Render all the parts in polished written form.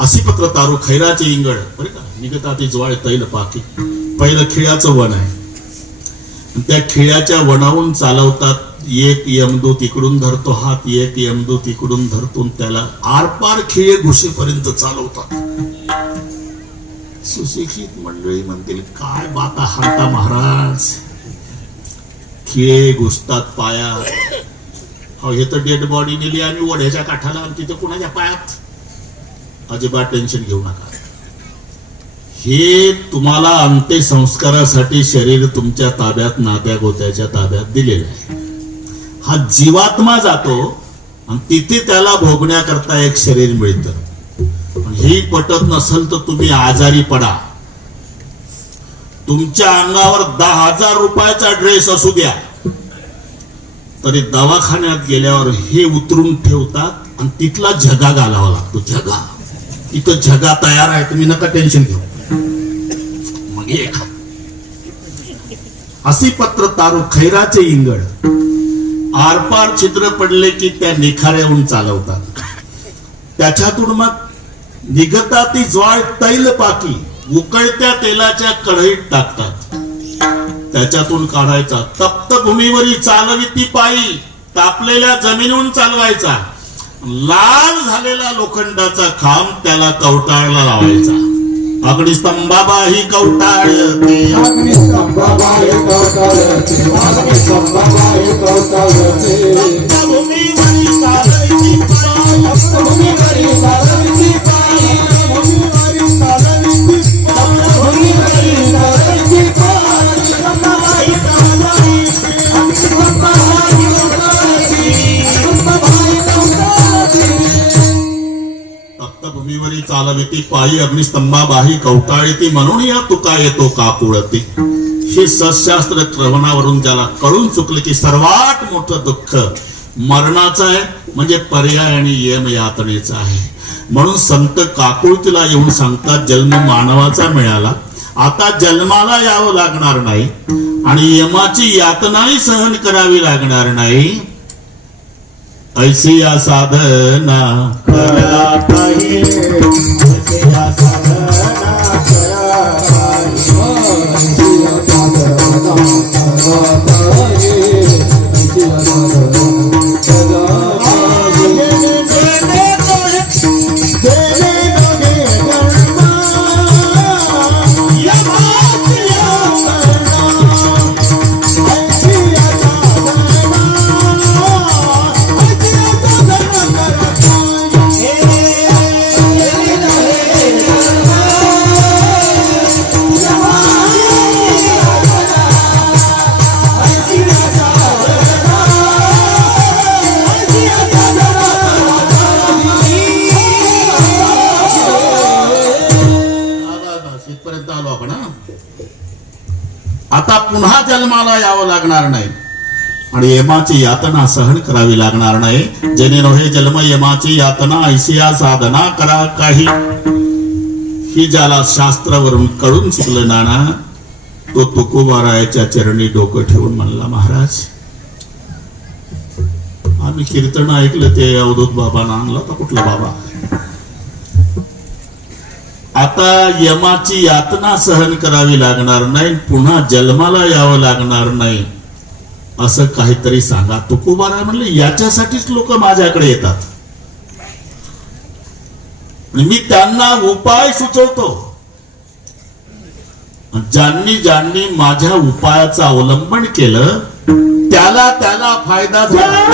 अशी पत्र तारू खैराचे इंगळ बरं का, निघता ती ज्वाळ तैल पाकी. पहिलं खिळ्याचं वन आहे. त्या खिळ्याच्या वनावून चालवतात. एक यमदूत इकडून धरतो हात, एक यमदूत इकडून धरतो, त्याला आरपार खिळे घुसेपर्यंत चालवतात. सुशिक्षित मंडळी म्हणतील काय बाता हाणता महाराज, खिळे घुसतात पायात. अहो हे तर डेड बॉडी नेली आम्ही ओढ्याच्या काठाला आणि तिथे कुणाच्या पायात. अजिबात टेन्शन घेऊ नका. हे तुम्हाला अंत्यसंस्कारासाठी शरीर तुमच्या ताब्यात, नात्या गोत्याच्या ताब्यात दिलेलं आहे. हा जीवात्मा जातो आणि तिथे त्याला भोगण्याकरता एक शरीर मिळतं. हे पटत नसेल तर तुम्ही आजारी पडा. तुमच्या अंगावर 10,000 रुपयाचा ड्रेस असू द्या, तरी दवाखान्यात गेल्यावर हे उतरून ठेवतात आणि तिथला झगा घालावा लागतो. झगा इथं झगा तयार आहे, तुम्ही नका टेन्शन घेऊ. मग एक अशी पत्र तारू खैराचे इंगळ, आरपार छिद्र पडले की त्या निखाऱ्याहून चालवतात. त्याच्यातून मग निघता ती ज्वाळ तैल पाकी, उकळत्या तेलाच्या कढईत टाकतात. त्याच्यातून काढायचा. तप्त भूमीवरी चालवी ती पायी, तापलेल्या जमिनीहून चालवायचा. लाल झालेला लोखंडाचा खांब त्याला कवटाळला लावायचा. अग्निस्तंभाबाही कवटाळते, अग्निस्तंभाबाही कवटाळते, अग्निस्तंभाबाही कवटाळते. भूमीवरी चालवी पायी, भूमीवरी चालवी पायी, भूमीवरी चालवी पायी, भूमीवरी चालवी पायी. अग्निस्तंभाबाही कवटाळते, अग्निस्तंभाबाही कवटाळते, अग्निस्तंभाबाही कवटाळते. तप्त भूमीवरी चालविती पायी, अग्निस्तंभाबाही कवटाळती, म्हणून या तुका येतो काकुळती. हे सशास्त्र श्रवणावरून ज्याला कळून चुकलं की सर्वात मोठं दुःख मरणाचं आहे, म्हणजे पर्याय आणि यम यातनेचा आहे. म्हणून संत काकुळतीला येऊन सांगतात जन्म मानवाचा मिळाला, आता जन्माला यावं लागणार नाही आणि यमाची यातनाही सहन करावी लागणार नाही. ऐसी या साधना करा पाहिजे, ऐसी या साधना करा पाहिजे. आता पुन्हा जन्माला यावं लागणार नाही आणि यमाची यातना सहन करावी लागणार नाही. जने नव्हे जन्म यमाची यातना, ऐसिया साधना करा काही. ही ज्याला शास्त्रावरून कळून चुकलं नाना, तो तुकोबारायाच्या चरणी डोकं ठेवून म्हणला, महाराज आम्ही कीर्तन ऐकलं ते अवधूत बाबांना आणला तर कुठला बाबा, आता यमाची यातना सहन करावी लागणार नाही, पुन्हा जन्माला यावं लागणार नाही, असं काहीतरी सांगा. तुकोबाराय म्हणले याच्यासाठीच लोक माझ्याकडे येतात, मी त्यांना उपाय सुचवतो. ज्यांनी ज्यांनी माझ्या उपायाचं अवलंबन केलं त्याला त्याला फायदा झाला.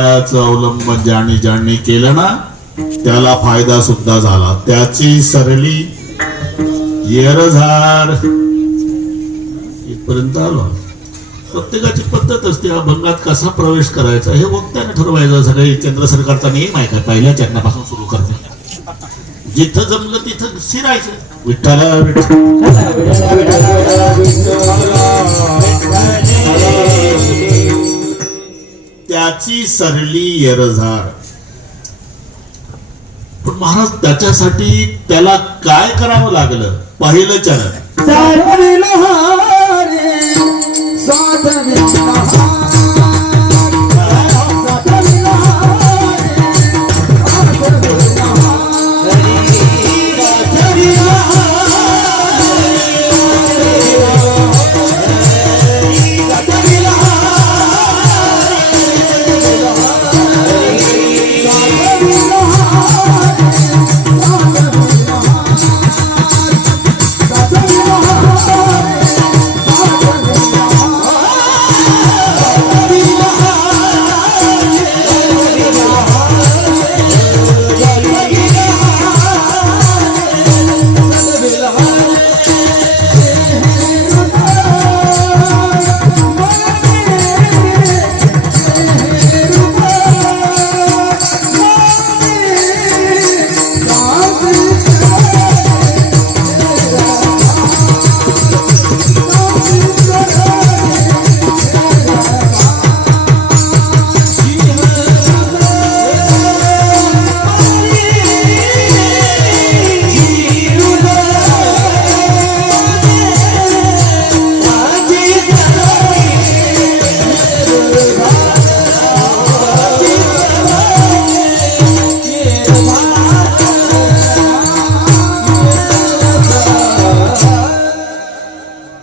उपायाचं अवलंबन ज्यांनी केलं ना त्याला फायदा सुद्धा झाला. त्याची सरली येरझार इथपर्यंत आलो. प्रत्येकाची पद्धत असते अभंगात कसा प्रवेश करायचा हे वक्त्याने ठरवायचं. सगळे केंद्र सरकारचा नियम आहे का पहिल्या चरणापासून सुरू करते. जिथं जमलं तिथं शिरायचं. विठ्ठला त्याची सरली येरझार. पण महाराज त्याच्यासाठी त्याला काय करावं लागलं. पहिलं चरण साठविला हारे, साठविला हारे, साठविला हारे, साठविला हारे, साठविला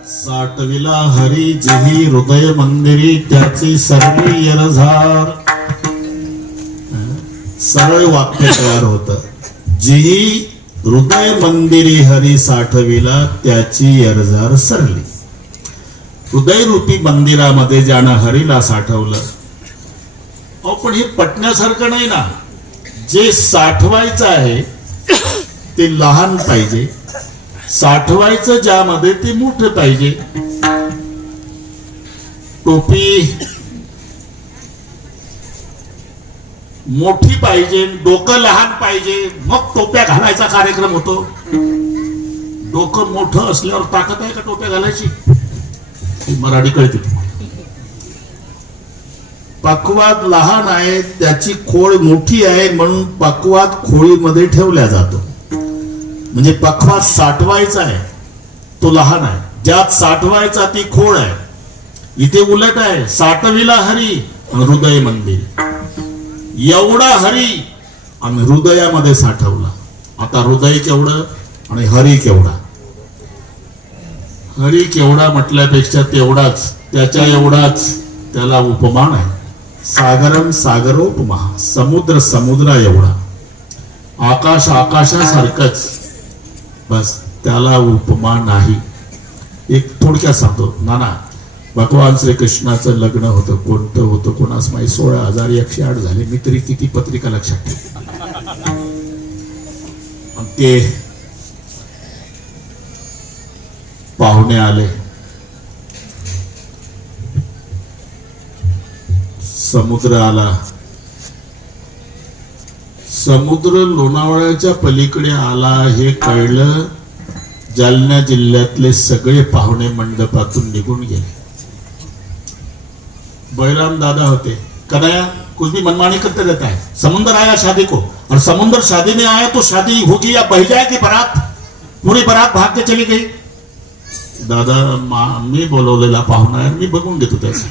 साठविला हरी जिही हृदय मंदिरी त्याची सरली येरझार. सरळ वाक्य तयार होत. जिही हृदय मंदिरी हरी साठविला त्याची येरझार सरली. हृदय रूपी मंदिरामध्ये ज्यानं हरीला साठवलं. अहो पण हे पटण्यासारखं नाही ना. जे साठवायचं आहे ते लहान पाहिजे. साठवायचं ज्यामध्ये ते मोठं पाहिजे. टोपी मोठी पाहिजे, डोकं लहान पाहिजे, मग टोप्या घालायचा कार्यक्रम होतो. डोकं मोठं असल्यावर ताकद आहे का टोप्या घालायची. मराठी कळते. पक्वात लहान आहे त्याची खोळ मोठी आहे म्हणून पक्वात खोळीमध्ये ठेवल्या जातो. म्हणजे पक्वात साठवायचा आहे तो लहान आहे. ज्यात साठवायचा ती खोळ आहे. इथे उलट आहे. साठविला हरी आणि हृदय मंदिर. एवढा हरी आणि हृदयामध्ये साठवला. आता हृदय केवढं आणि हरी केवढा. हरी केवढा म्हटल्यापेक्षा तेवढाच त्याच्या एवढाच त्याला उपमान आहे. सागरम सागरोपमा. समुद्र समुद्रा एवढा. आकाश आकाशासारखंच. बस त्याला उपमा नाही. एक थोडक्यात सांगतो. नाना भगवान श्रीकृष्णाचं लग्न होतं. कोणतं होतं कोणास माहिती. 16,108 झाले. मी तरी किती पत्रिका लक्षात ठेव. ते पाहुणे आले. समुद्र आला. समुद्र लोणावळ्याच्या पलीकडे आला हे कळलं. जालना जिल्ह्यातले सगळे पाहुणे मंडपातून निघून गेले. बैराम दादा होते. कन्हैया कुछ भी मनमानी करते रहता है. समुद्र आया शादी को और समुद्र शादी में आया तो शादी होगी या बह जाए की बारात. पूरी बारात भाग के चली गई. दादा मी बोलवलेला पाहुणा आहे. मी बघून घेतो त्याचं.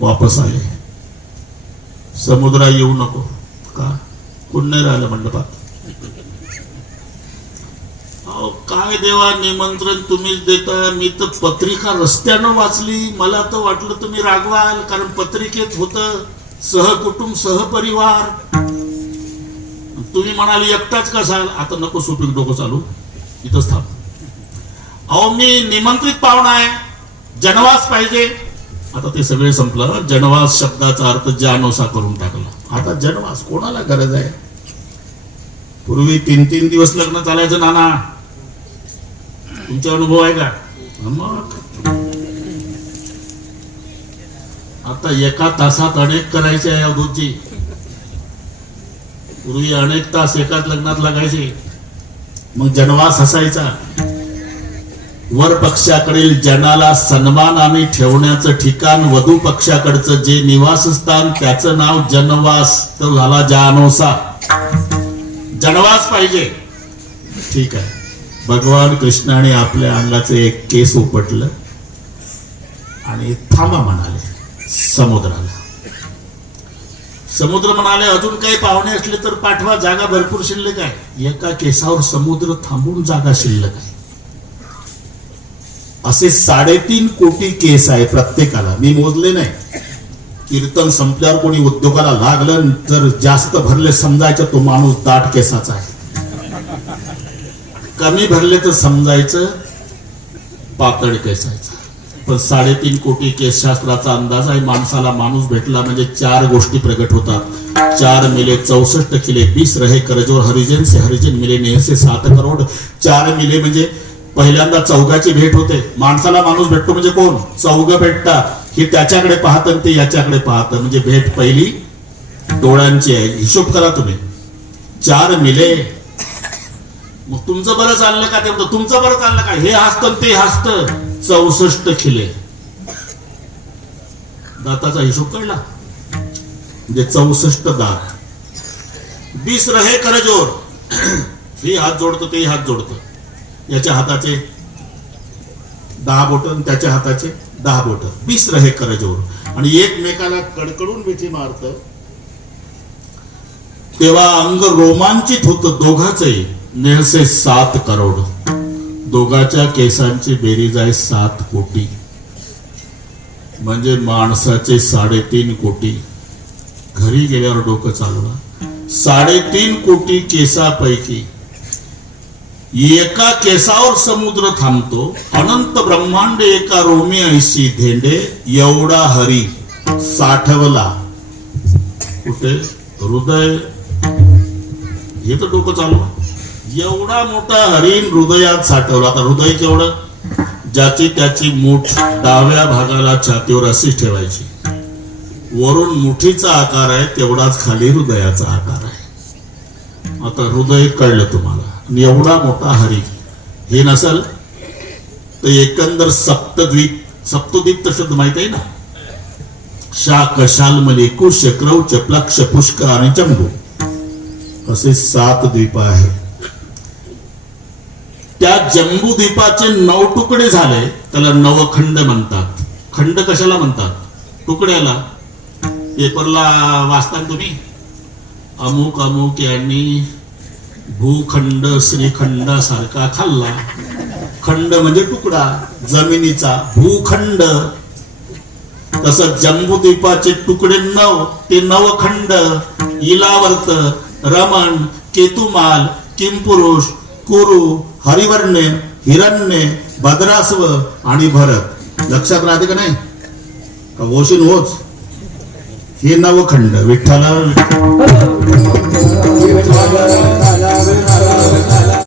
वापस आले. समुद्रा येऊ नको का. कोण नाही राहिलं मंडपात. अहो काय देवा निमंत्रण तुम्हीच देता. मी तर पत्रिका रस्त्यानं वाचली. मला तर वाटलं तुम्ही रागवाल. कारण पत्रिकेत होतं सहकुटुंब सहपरिवार. तुम्ही म्हणाले एकटाच कसाल. आता नको सुपीक डोकं चालू. इथंच थांब. अहो मी निमंत्रित पाहुणा आहे. जनवास पाहिजे. आता ते सगळे संपलं. जनवास शब्दाचा अर्थ जानोसा करून टाकला. आता जनवास कोणाला गरज आहे? पूर्वी 3-3 दिवस लग्न चालायचं नाना. तुमचा अनुभव आहे का? मग आता एका तासात अनेक करायचे आहे अवधूतजी. पूर्वी अनेक तास एकाच लग्नात लागायचे. मग जनवास असायचा. वर पक्षाकडील जनाला सन्मानाने ठेवण्याचं ठिकाण वधू पक्षाकडचं जे निवासस्थान त्याचं नाव जनवास. तो झाला जानोसा. जनवास पाहिजे. ठीक आहे. भगवान कृष्णाने आपल्या अंगाचे एक केस उपटलं आणि थांबा म्हणाले समुद्राला. समुद्र म्हणाले अजून काही पाहुणे असले तर पाठवा, जागा भरपूर शिल्लक आहे. एका केसावर समुद्र थांबून जागा शिल्लक आहे. असे 3.5 कोटी केस आहे प्रत्येकाला. मी मोजले नाही. कीर्तन संपल्यावर कोणी उद्योगाला लागलं तर जास्त भरले समजायचं तो माणूस दाट केसाचा आहे. कमी भरले तर समजायचं पातळ केसाचा. पण 3.5 कोटी केस शास्त्राचा अंदाज आहे. माणसाला माणूस भेटला म्हणजे 4 गोष्टी प्रगट होतात. 4 मिले 64 किले 20 रहे करजोर हरिजन से हरिजन मिले नेहसे 7 करोड. 4 मिले म्हणजे पहिल्यांदा चौघाची भेट होते. माणसाला माणूस भेटतो म्हणजे कोण? चौघ भेटतात. हे त्याच्याकडे पाहतं ते याच्याकडे पाहतं. म्हणजे भेट पहिली डोळ्यांची आहे. हिशोब करा तुम्ही. 4 मिले. मग तुमचं बरं चाललं का? ते म्हणतं तुमचं बरं चाललं का? हे हसतं ते हसतं. 64 खिले. दाताचा हिशोब कळला म्हणजे 64 दात. 20 रहे करजोर. हे हात जोडतं ते हात जोडतं. याच्या हाताचे 10 बोट त्याच्या हाताचे 10 बोट. 20 रहे करजोर. आणि एकमेकाला कडकडून मिठी मारत तेव्हा अंग रोमांचित होतं दोघांचंही. नेहसे 7 करोड. दोघाच्या केसांची बेरीज आहे 7 कोटी. म्हणजे माणसाचे 3.5 कोटी. घरी गेल्यावर डोकं चालवा. 3.5 कोटी केसापैकी एका केसावर समुद्र थांबतो. अनंत ब्रह्मांड एका रोमी ऐशी धेंडे. एवढा हरी साठवला कुठे? हृदय. हे तर डोकं चालवा. एवढा मोठा हरिण हृदयात साठवला. आता हृदय केवढं? ज्याची त्याची मूठ डाव्या भागाला छातीवर अशी ठेवायची. वरून मुठीचा आकार आहे तेवढाच खाली हृदयाचा आकार आहे. आता हृदय कळलं तुम्हाला. एवढा मोठा हरी. हे नसल तर एकंदर सप्तद्वीप तर शब्द माहित आहे ना. शाक शालमली कुश क्रौच प्लक्ष पुष्क आणि जंबू असे 7 द्वीप आहे. त्या जम्बू द्वीपाचे 9 तुकडे झाले. त्याला नवखंड म्हणतात. खंड कशाला म्हणतात? तुकड्याला. पेपरला वाचता तुम्ही अमुक अमुक यांनी भूखंड श्रीखंड सारखा खाल्ला. खंड म्हणजे तुकडा जमिनीचा. भूखंड. तसं जम्बूद्वीपाचे तुकडे 9. ते नवखंड. इलावर्त, रमण, केतुमाल, किमपुरुष, कुरु, हरिवर्णे, हिरण्य, भद्रास्व आणि भरत. लक्षात राहते का नाही? का वोशीन होच? हे नवखंड. विठ्ठला